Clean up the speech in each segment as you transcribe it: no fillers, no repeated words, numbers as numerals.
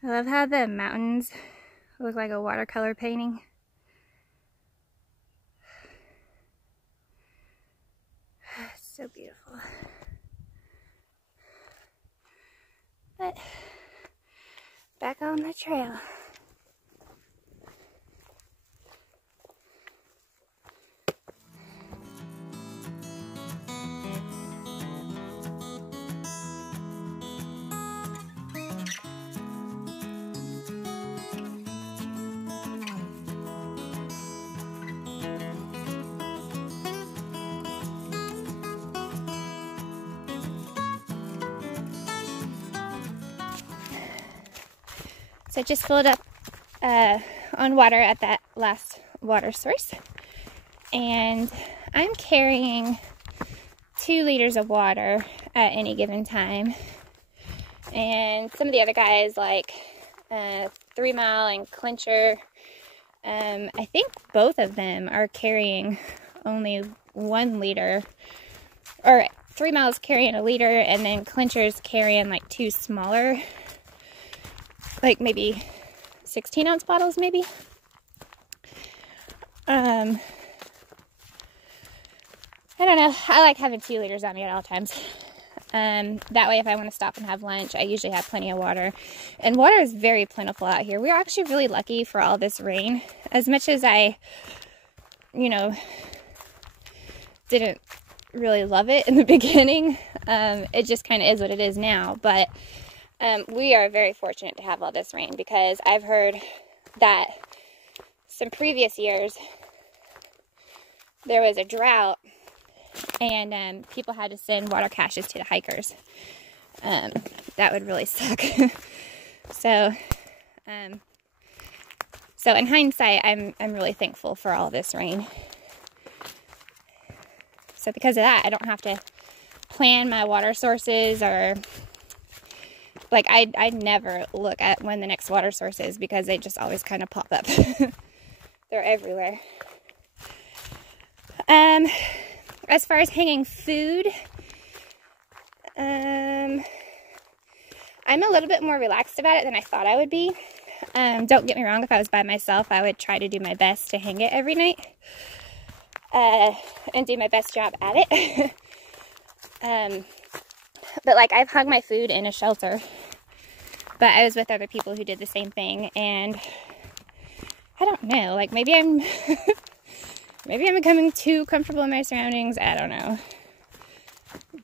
I love how the mountains look like a watercolor painting. It's so beautiful. But back on the trail. So I just filled up on water at that last water source, and I'm carrying 2 liters of water at any given time. And some of the other guys, like 3 Mile and Clincher, I think both of them are carrying only 1 liter, or 3 Mile's carrying a liter, and then Clincher's carrying like 2 smaller, like maybe 16-ounce bottles, maybe. I don't know. I like having 2 liters on me at all times. That way, if I want to stop and have lunch, I usually have plenty of water. And water is very plentiful out here. We're actually really lucky for all this rain. As much as I, you know, didn't really love it in the beginning, it just kind of is what it is now. But we are very fortunate to have all this rain, because I've heard that some previous years there was a drought and people had to send water caches to the hikers. That would really suck. So in hindsight, I'm really thankful for all this rain. So because of that, I don't have to plan my water sources, or like I never look at when the next water source is, because they just always kind of pop up. They're everywhere. As far as hanging food, I'm a little bit more relaxed about it than I thought I would be. Don't get me wrong, if I was by myself, I would try to do my best to hang it every night, and do my best job at it. But like, I've hung my food in a shelter, but I was with other people who did the same thing, and I don't know, like maybe I'm becoming too comfortable in my surroundings. I don't know.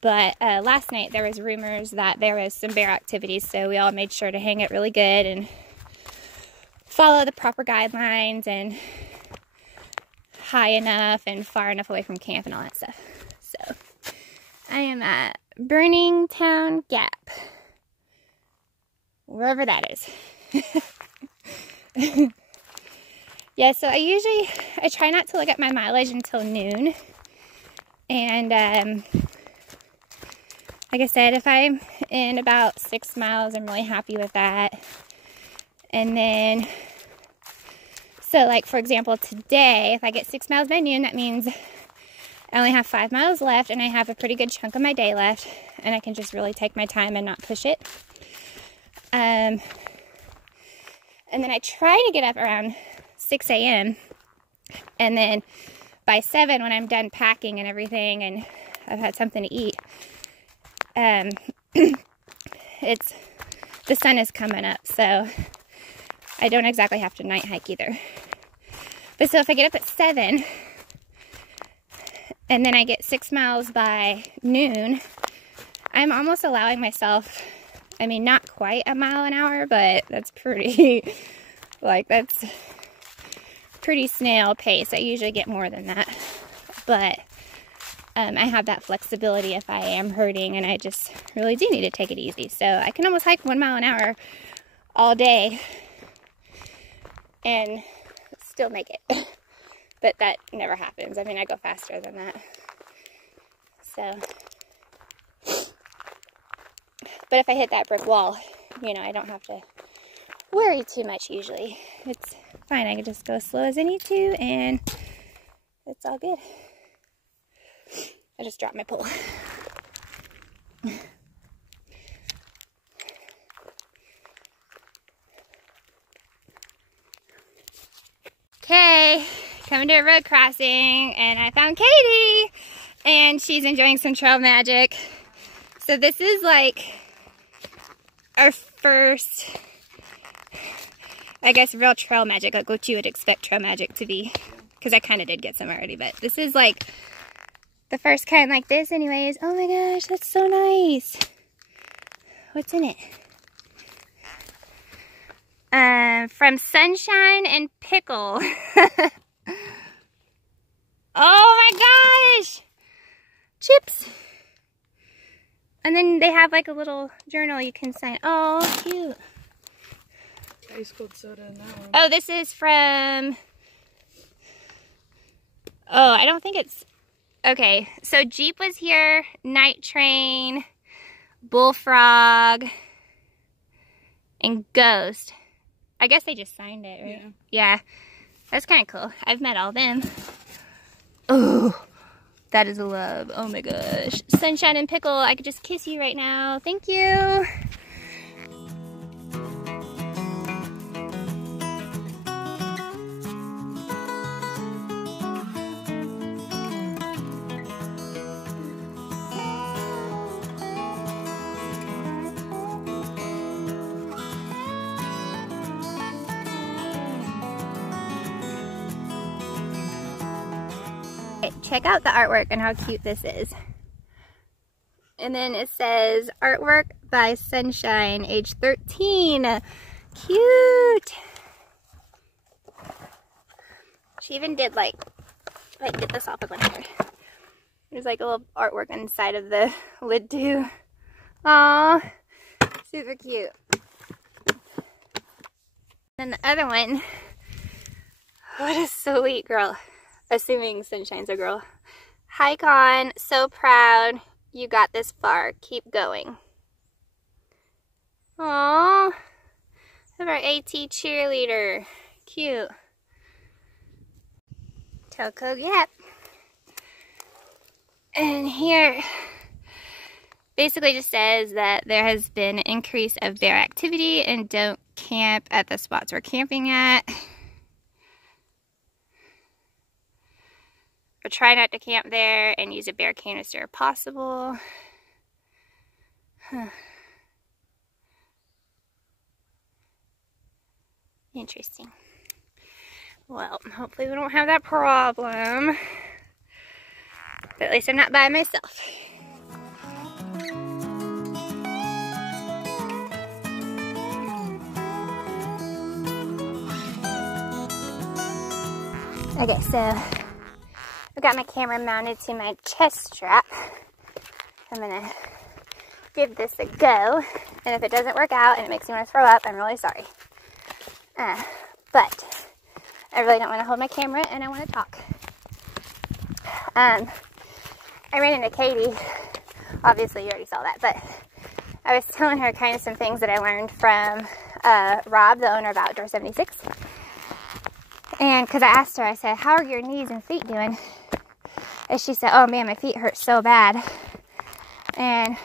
But last night there was rumors that there was some bear activities, so we all made sure to hang it really good and follow the proper guidelines and high enough and far enough away from camp and all that stuff. So I am at Burning Town Gap, wherever that is. Yeah, so I try not to look at my mileage until noon. And like I said, if I'm in about 6 miles, I'm really happy with that. And then, so like for example, today, if I get 6 miles by noon, that means I only have 5 miles left, and I have a pretty good chunk of my day left, and I can just really take my time and not push it. And then I try to get up around 6 a.m. and then by 7, when I'm done packing and everything and I've had something to eat, the sun is coming up, so I don't exactly have to night hike either. But so if I get up at 7 and then I get 6 miles by noon, I'm almost allowing myself, I mean, not quite a mile an hour, but that's pretty, like, that's pretty snail pace. I usually get more than that, but I have that flexibility if I am hurting and I just really do need to take it easy. So I can almost hike 1 mile an hour all day and still make it. But that never happens. I mean, I go faster than that. So, but if I hit that brick wall, you know, I don't have to worry too much usually. It's fine. I can just go as slow as I need to, and it's all good. I just dropped my pole. come to a road crossing and I found Katie and she's enjoying some trail magic. So this is like our first, I guess, real trail magic, like what you would expect trail magic to be. Because I kind of did get some already, but this is like the first kind like this anyways. Oh my gosh, that's so nice. What's in it? From Sunshine and Pickle. Oh my gosh! Chips! And then they have like a little journal you can sign. Oh, cute. Ice cold soda in that one. Oh, this is from... Oh, I don't think it's... Okay, so Jeep was here, Night Train, Bullfrog, and Ghost. I guess they just signed it, right? Yeah. That's kind of cool. I've met all them. Oh, that is a love. Oh my gosh. Sunshine and Pickle, I could just kiss you right now. Thank you. Check out the artwork and how cute this is. And then it says artwork by Sunshine, age 13. Cute. She even did like get this off of one here. There's like a little artwork inside of the lid too. Aww, super cute. Then the other one, what a sweet girl. Assuming Sunshine's a girl. Hi Con, so proud you got this far. Keep going. Aww. Of our AT cheerleader. Cute. Telco Gap. And here basically just says that there has been an increase of bear activity and don't camp at the spots we're camping at. Or try not to camp there and use a bear canister if possible. Huh. Interesting. Well, hopefully we don't have that problem. But at least I'm not by myself. Okay, so I've got my camera mounted to my chest strap. I'm gonna give this a go, and if it doesn't work out and it makes me want to throw up, I'm really sorry. But I really don't want to hold my camera, and I want to talk. I ran into Katie. Obviously, you already saw that, but I was telling her kind of some things that I learned from Rob, the owner of Outdoor 76. And because I asked her, I said, how are your knees and feet doing? And she said, oh man, my feet hurt so bad. And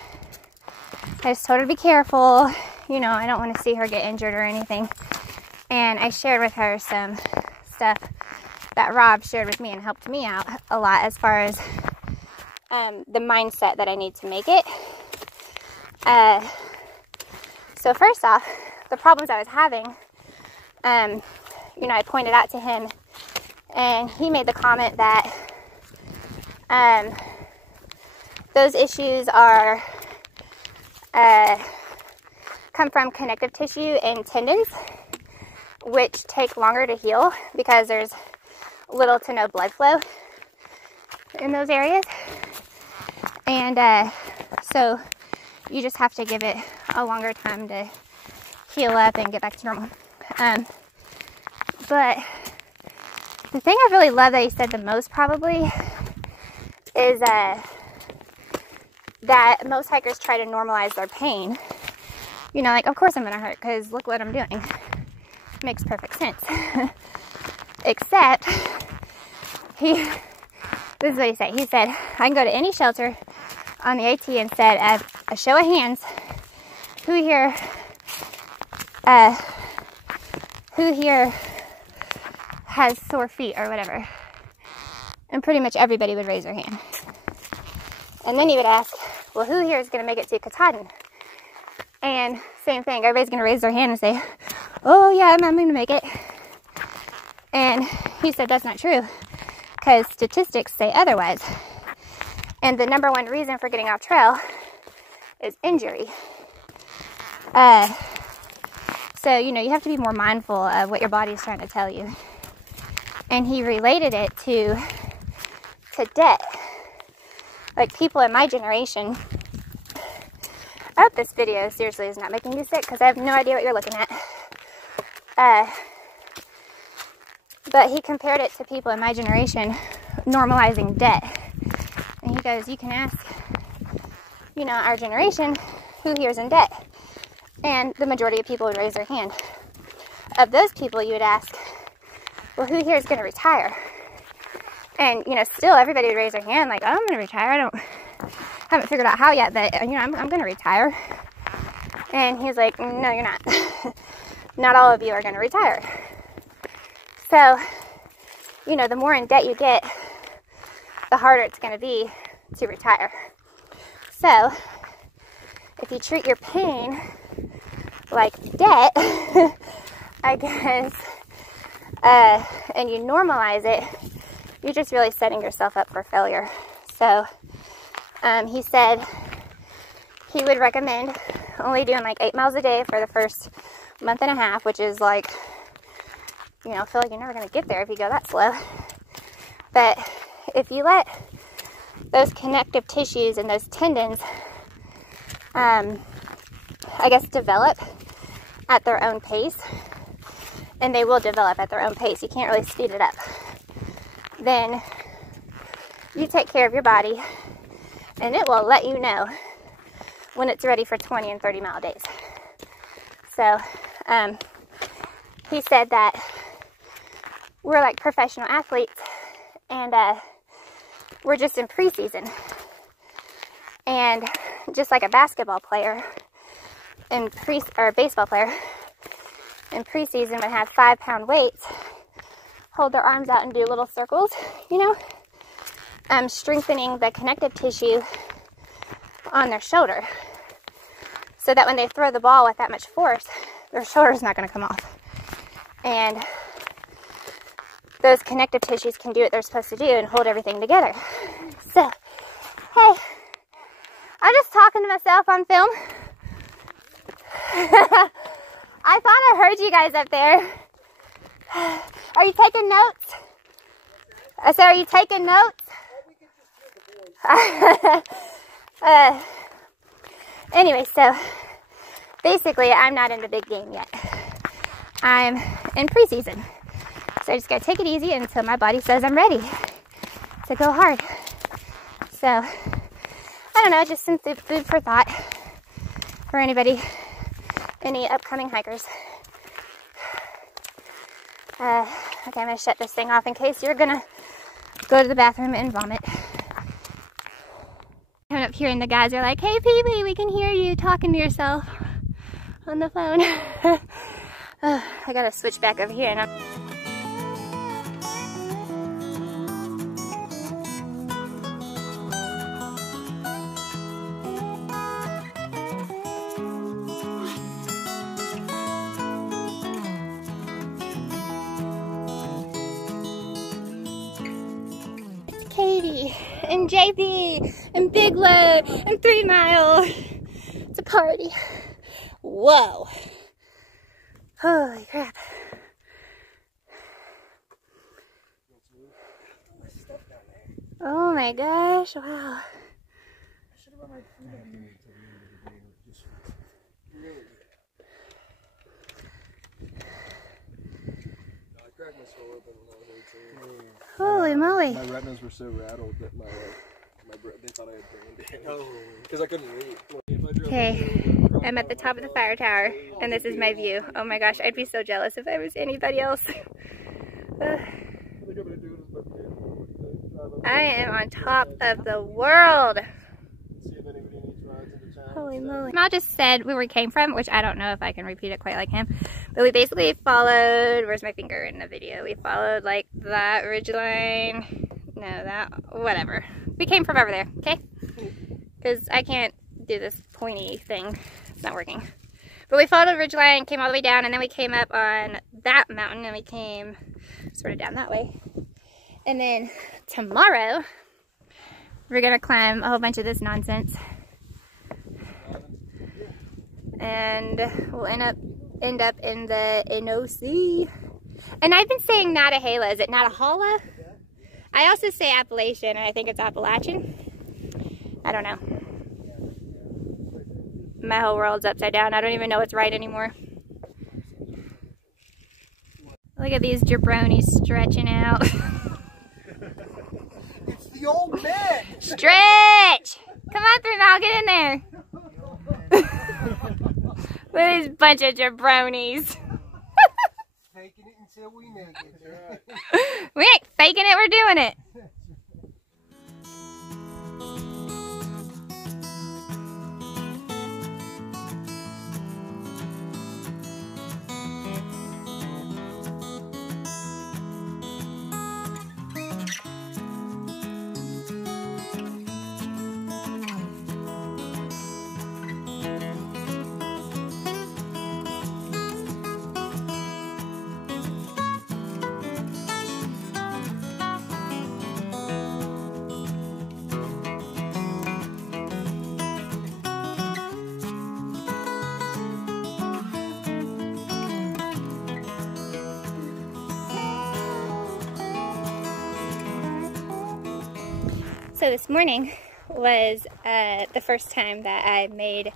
I just told her to be careful. You know, I don't want to see her get injured or anything. And I shared with her some stuff that Rob shared with me and helped me out a lot as far as the mindset that I need to make it. So first off, the problems I was having, you know, I pointed out to him, and he made the comment that those issues are come from connective tissue and tendons, which take longer to heal because there's little to no blood flow in those areas. And so you just have to give it a longer time to heal up and get back to normal. But the thing I really love that he said the most probably is that most hikers try to normalize their pain. You know, like, of course I'm going to hurt because look what I'm doing. Makes perfect sense. Except, this is what he said. He said, I can go to any shelter on the AT and said, at a show of hands, who here has sore feet or whatever. And pretty much everybody would raise their hand. And then you would ask, well, who here is going to make it to Katahdin? And same thing, everybody's going to raise their hand and say, oh yeah, I'm going to make it. And he said that's not true, because statistics say otherwise. And the number one reason for getting off trail is injury. So, you know, you have to be more mindful of what your body is trying to tell you. And he related it to debt. Like, people in my generation, I hope this video seriously is not making you sick, because I have no idea what you're looking at. But he compared it to people in my generation normalizing debt. And he goes, you can ask, you know, our generation, who here is in debt? And the majority of people would raise their hand. Of those people, you would ask, well, who here is going to retire? And, you know, still everybody would raise their hand like, oh, I'm going to retire. Haven't figured out how yet, but, you know, I'm going to retire. And he's like, no, you're not. Not all of you are going to retire. So, you know, the more in debt you get, the harder it's going to be to retire. So, if you treat your pain like debt, I guess, and you normalize it, you're just really setting yourself up for failure. So, he said he would recommend only doing like 8 miles a day for the first month and a half, which is like, you know, I feel like you're never going to get there if you go that slow. But if you let those connective tissues and those tendons, I guess, develop at their own pace, and they will develop at their own pace, you can't really speed it up, then you take care of your body, and it will let you know when it's ready for 20 and 30 mile days. So, he said that we're like professional athletes, and we're just in preseason. And just like a basketball player or a baseball player in preseason would have 5-pound weights, hold their arms out and do little circles, you know, strengthening the connective tissue on their shoulder, so that when they throw the ball with that much force, their shoulder's not going to come off. And those connective tissues can do what they're supposed to do and hold everything together. So, hey, I'm just talking to myself on film. I thought I heard you guys up there. Are you taking notes? I said, are you taking notes? Anyway, so basically I'm not in the big game yet. I'm in preseason. So I just gotta take it easy until my body says I'm ready to go hard. So, I don't know, just some food for thought for anybody, any upcoming hikers. Okay, I'm gonna shut this thing off in case you're gonna go to the bathroom and vomit. Coming up here and the guys are like, hey Pee-Wee, we can hear you talking to yourself on the phone. I gotta switch back over here and Katie and JP and Big Low and 3 Mile. It's a party. Whoa. Holy crap. Oh my gosh, wow. Holy moly. My retinas were so rattled that they thought I had brain damage. Oh, because I couldn't read. Okay, I'm at the top of the fire tower, and this is my view. Oh my gosh, I'd be so jealous if I was anybody else. I am on top of the world. Holy moly. Mal just said where we came from, which I don't know if I can repeat it quite like him. But we basically followed, where's my finger in the video? We followed like that ridgeline No, that, whatever. We came from over there, okay? Because I can't do this pointy thing. It's not working. But we followed the ridgeline, came all the way down, and then we came up on that mountain, and we came sort of down that way. And then tomorrow, we're gonna climb a whole bunch of this nonsense. And we'll end up in the NOC. And I've been saying Natahala. Is it Natahala? I also say Appalachian, and I think it's Appalachian. I don't know. My whole world's upside down. I don't even know what's right anymore. Look at these jabronis stretching out. It's the old man! Stretch! Come on, 3 Mile, get in there. Look at this bunch of jabronis. Faking it until we make it. We ain't faking it, we're doing it. So this morning was the first time that I made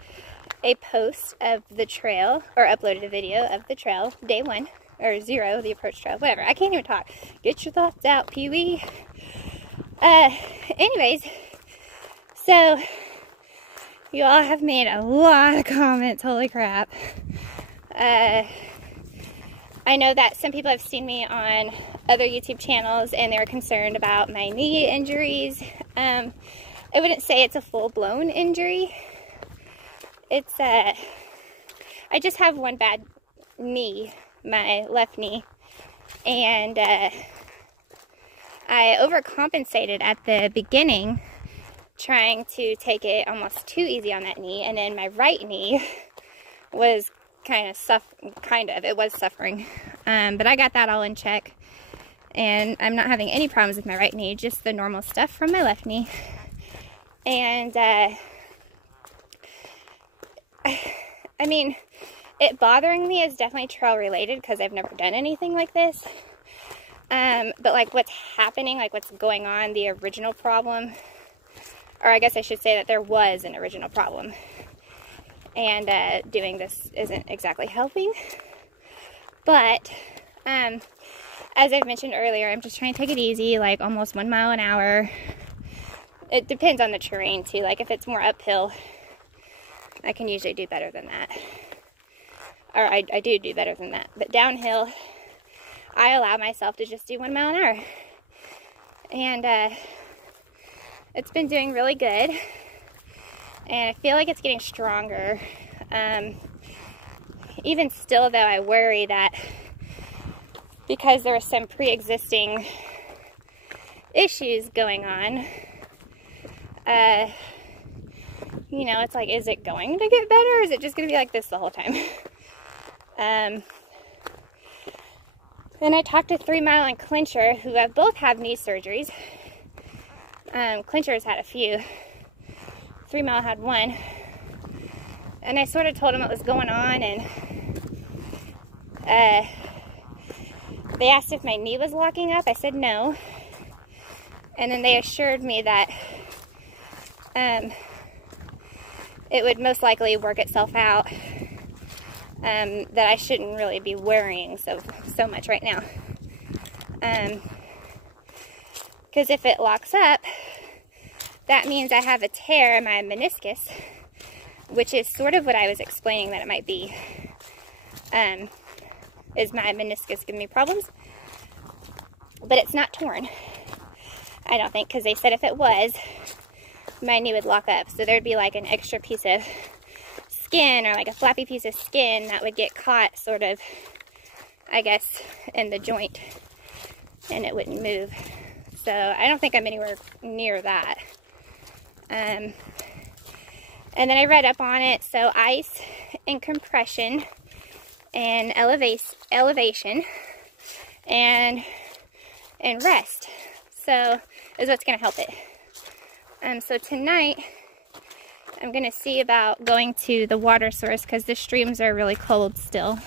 a post of the trail, or uploaded a video of the trail, day 1, or 0, the approach trail, whatever. I can't even talk. Get your thoughts out, Pee-wee. Anyways, so you all have made a lot of comments, holy crap. I know that some people have seen me on other YouTube channels and they were concerned about my knee injuries. I wouldn't say it's a full-blown injury. It's I just have one bad knee, my left knee, and I overcompensated at the beginning, trying to take it almost too easy on that knee, and then my right knee was it was suffering, but I got that all in check, and I'm not having any problems with my right knee, just the normal stuff from my left knee. And I mean, it bothering me is definitely trail related because I've never done anything like this, but like what's happening, like what's going on, the original problem, or I guess I should say that there was an original problem. And doing this isn't exactly helping. But, as I've mentioned earlier, I'm just trying to take it easy, like almost 1 mile an hour. It depends on the terrain too. Like if it's more uphill, I can usually do better than that. Or I do better than that. But downhill, I allow myself to just do 1 mile an hour. And it's been doing really good. And I feel like it's getting stronger. Even still, though, I worry that because there were some pre-existing issues going on, you know, it's like, is it going to get better, or is it just going to be like this the whole time? And I talked to 3 Mile and Clincher, who have both had knee surgeries. Clincher's had a few. 3 Mile had one, and I sort of told them what was going on, and they asked if my knee was locking up. I said no, and then they assured me that it would most likely work itself out, that I shouldn't really be worrying so much right now, because if it locks up, that means I have a tear in my meniscus, which is sort of what I was explaining that it might be. Is my meniscus giving me problems? But it's not torn, I don't think, because they said if it was, my knee would lock up. So there'd be like an extra piece of skin, or like a flappy piece of skin that would get caught sort of, I guess, in the joint, and it wouldn't move. So I don't think I'm anywhere near that. And then I read up on it. So ice and compression and elevation and rest. So is what's going to help it. So tonight I'm going to see about going to the water source because the streams are really cold still.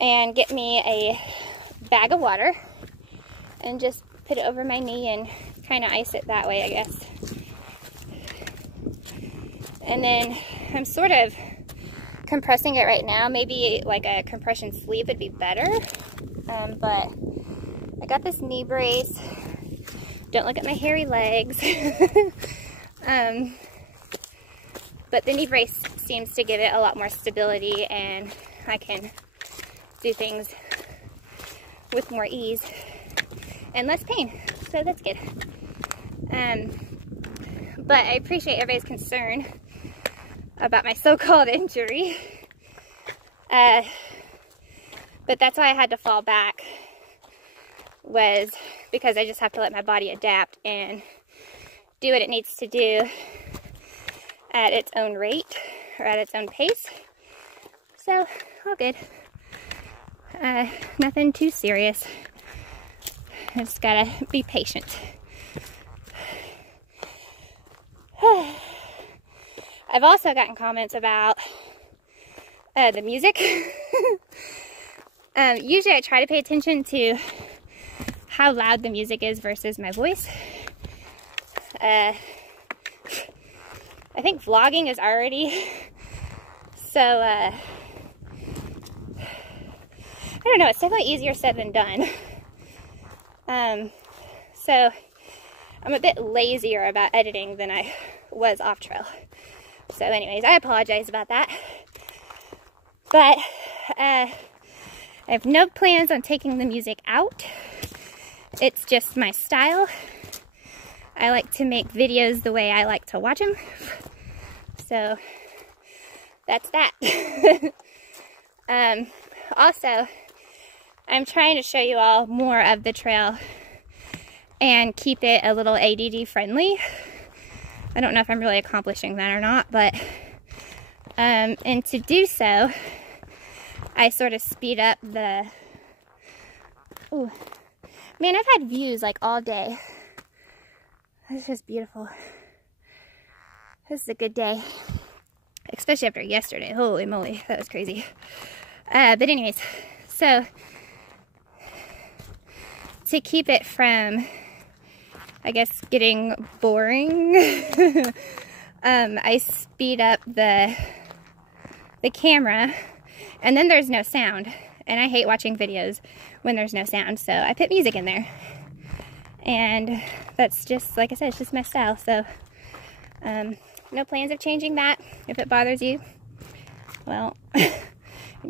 And get me a bag of water and just put it over my knee and kind of ice it that way, I guess. And then I'm sort of compressing it right now. Maybe like a compression sleeve would be better. But I got this knee brace. Don't look at my hairy legs. But the knee brace seems to give it a lot more stability, and I can do things with more ease and less pain. So that's good. But I appreciate everybody's concern about my so-called injury. But that's why I had to fall back, was because I just have to let my body adapt and do what it needs to do at its own rate or at its own pace. So, all good. Nothing too serious. I just gotta be patient. I've also gotten comments about the music. Usually I try to pay attention to how loud the music is versus my voice. I think vlogging is already so, I don't know, it's definitely easier said than done. So I'm a bit lazier about editing than I was off trail. So anyways, I apologize about that. But I have no plans on taking the music out. It's just my style. I like to make videos the way I like to watch them. So that's that. Also, I'm trying to show you all more of the trail and keep it a little ADD friendly. I don't know if I'm really accomplishing that or not, but and to do so, I sort of speed up the, ooh, man, I've had views like all day. This is beautiful. This is a good day, especially after yesterday. Holy moly, that was crazy. But anyways, so to keep it from, I guess, getting boring, I speed up the camera, and then there's no sound. And I hate watching videos when there's no sound, so I put music in there. And that's just, like I said, it's just my style. So no plans of changing that. If it bothers you, well, you're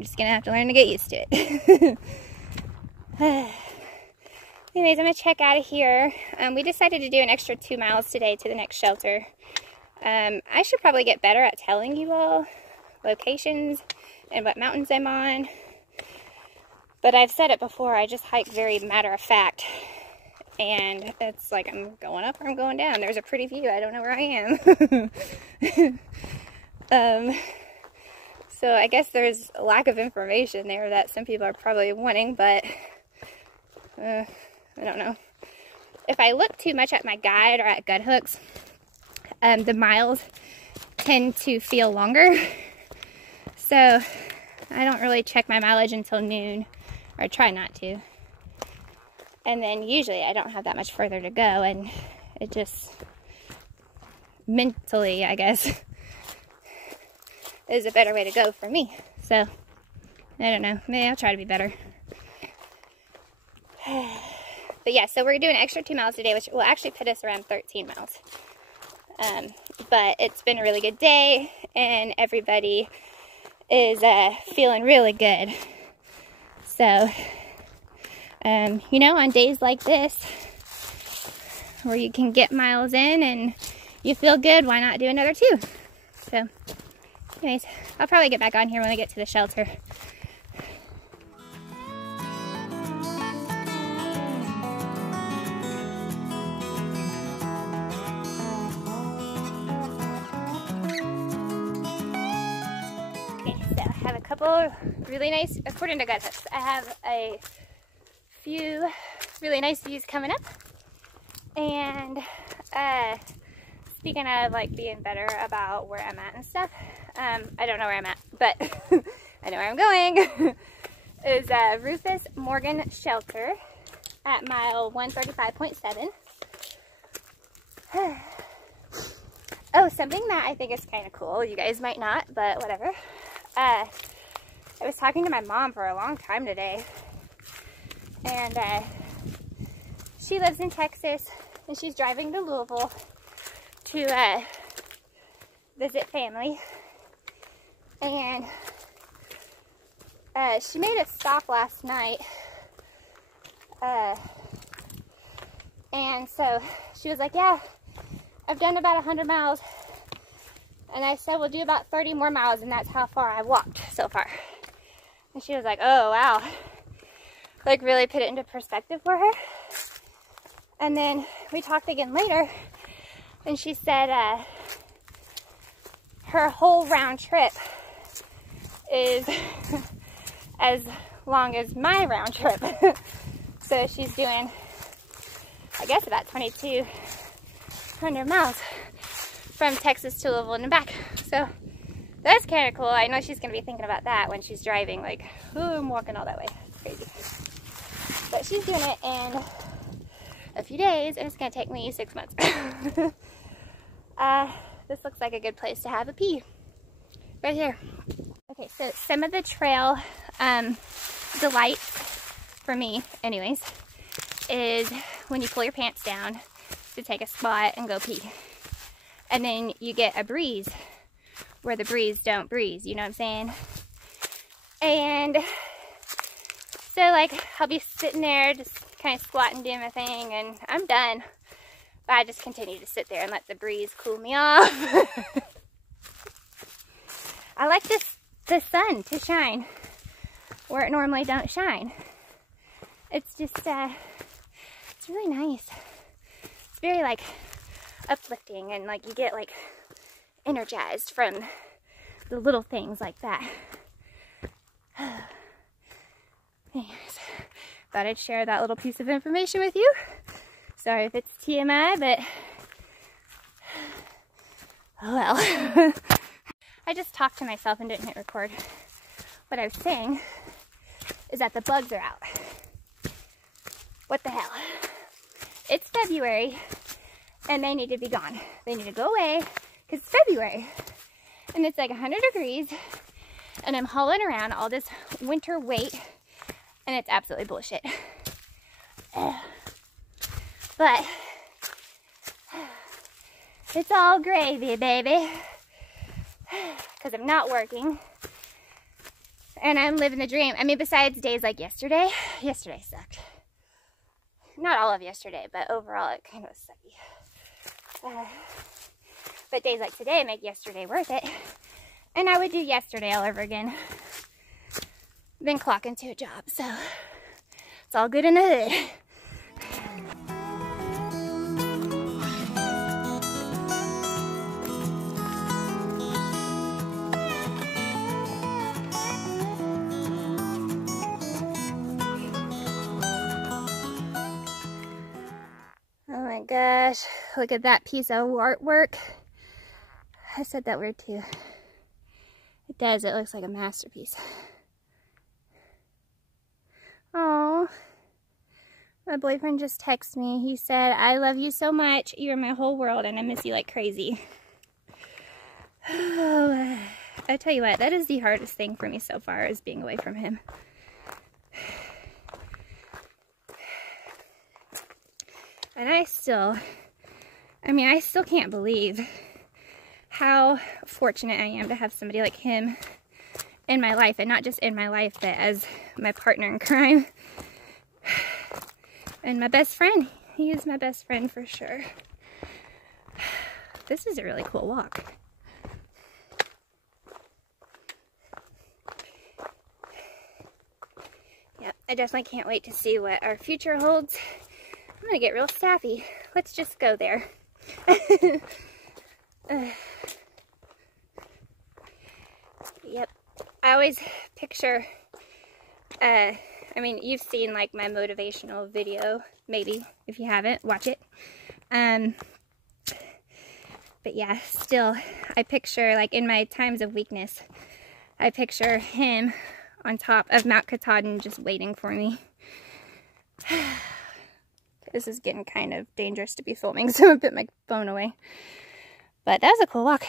just gonna have to learn to get used to it. Anyways, I'm gonna check out of here. We decided to do an extra 2 miles today to the next shelter. I should probably get better at telling you all locations and what mountains I'm on. But I've said it before, I just hike very matter of fact. And it's like I'm going up or I'm going down. There's a pretty view. I don't know where I am. So I guess there's a lack of information there that some people are probably wanting, but I don't know. If I look too much at my guide or at gut hooks, the miles tend to feel longer. So I don't really check my mileage until noon, or try not to. And then usually I don't have that much further to go, and it just mentally, I guess, is a better way to go for me. So I don't know, maybe I'll try to be better. But yeah, so we're doing an extra 2 miles today, which will actually put us around 13 miles. But it's been a really good day, and everybody is feeling really good. So you know, on days like this, where you can get miles in and you feel good, why not do another 2? So, anyways, I'll probably get back on here when I get to the shelter. couple really nice, according to Gut Tips, I have a few really nice views coming up. And speaking of like being better about where I'm at and stuff, I don't know where I'm at, but I know where I'm going, is Rufus Morgan Shelter at mile 135.7. Oh, something that I think is kind of cool, you guys might not, but whatever. I was talking to my mom for a long time today, and she lives in Texas, and she's driving to Louisville to visit family, and she made a stop last night, and so she was like, yeah, I've done about 100 miles, and I said we'll do about 30 more miles, and that's how far I walked so far. And she was like, oh wow, like really put it into perspective for her. And then we talked again later, and she said her whole round trip is as long as my round trip. So she's doing, I guess, about 2,200 miles from Texas to Louisville and back. So that's kind of cool. I know she's going to be thinking about that when she's driving, like, oh, I'm walking all that way. It's crazy. But she's doing it in a few days, and it's going to take me 6 months. This looks like a good place to have a pee. Right here. Okay, so some of the trail delights for me, anyways, is when you pull your pants down to take a spot and go pee. And then you get a breeze where the breeze don't breeze, you know what I'm saying? And so, like, I'll be sitting there just kind of squatting, doing my thing, and I'm done. But I just continue to sit there and let the breeze cool me off. I like the sun to shine where it normally don't shine. It's just, it's really nice. It's very, like, uplifting, and, like, you get, like, energized from the little things like that. Anyways, thought I'd share that little piece of information with you. Sorry if it's TMI, but oh well. I just talked to myself and didn't hit record. What I was saying is that the bugs are out. What the hell? It's February, and they need to be gone. They need to go away, because it's February, and it's like 100 degrees, and I'm hauling around all this winter weight, and it's absolutely bullshit. But it's all gravy, baby, because I'm not working, and I'm living the dream. I mean, besides days like yesterday sucked. Not all of yesterday, but overall it kind of was sucky. But days like today make yesterday worth it, and I would do yesterday all over again, then clock into a job, so it's all good in the hood. Oh my gosh, look at that piece of artwork. I said that weird too. It does, it looks like a masterpiece. Oh, my boyfriend just texted me. He said, I love you so much. You're my whole world, and I miss you like crazy. Oh, I tell you what, that is the hardest thing for me so far, is being away from him. And I still can't believe how fortunate I am to have somebody like him in my life, and not just in my life, but as my partner in crime and my best friend. He is my best friend for sure. This is a really cool walk. Yep, I definitely can't wait to see what our future holds. I'm gonna get real sappy. Let's just go there. Yep, I always picture, I mean, you've seen like my motivational video, maybe. If you haven't, watch it. But yeah, still, I picture, like in my times of weakness, I picture him on top of Mount Katahdin just waiting for me. This is getting kind of dangerous to be filming, so I'm gonna put my phone away. But that was a cool walk.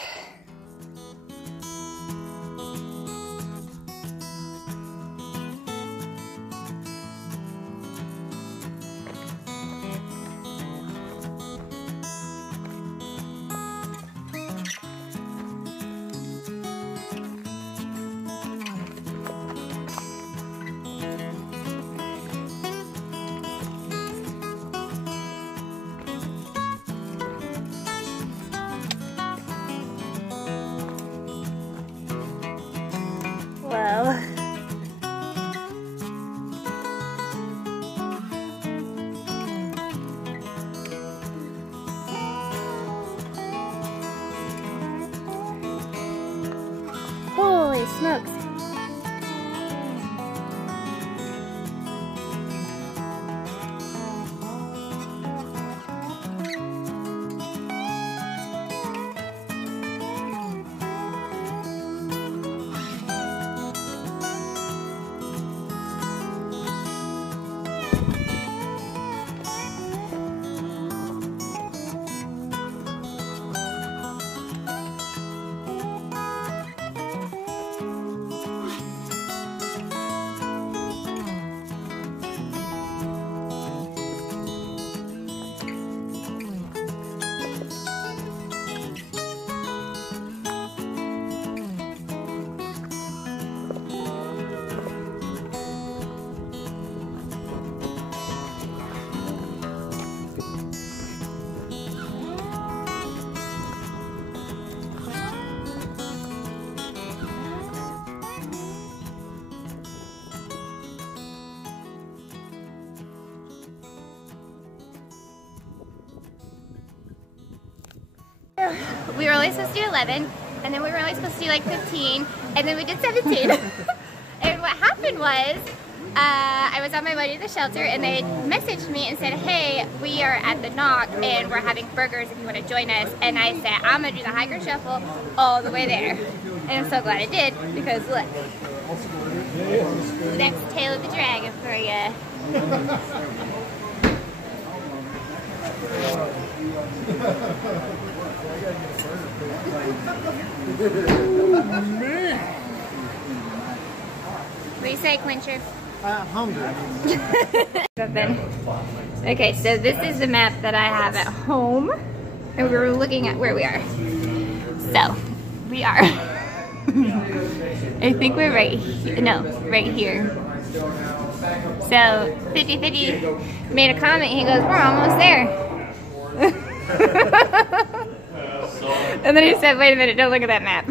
Whoa. Holy smokes. We were only supposed to do 11, and then we were only supposed to do like 15, and then we did 17. And what happened was, I was on my way to the shelter, and they messaged me and said, hey, we are at the NOC, and we're having burgers if you want to join us. And I said, I'm going to do the hiker shuffle all the way there. And I'm so glad I did, because look, that's tail of the dragon for you. What do you say, Clincher? Hungry. Okay, so this is the map that I have at home, and we were looking at where we are. So, we are. I think we're right here. No, right here. So, 50-50 made a comment. He goes, we're almost there. And then he said, wait a minute, don't look at that map.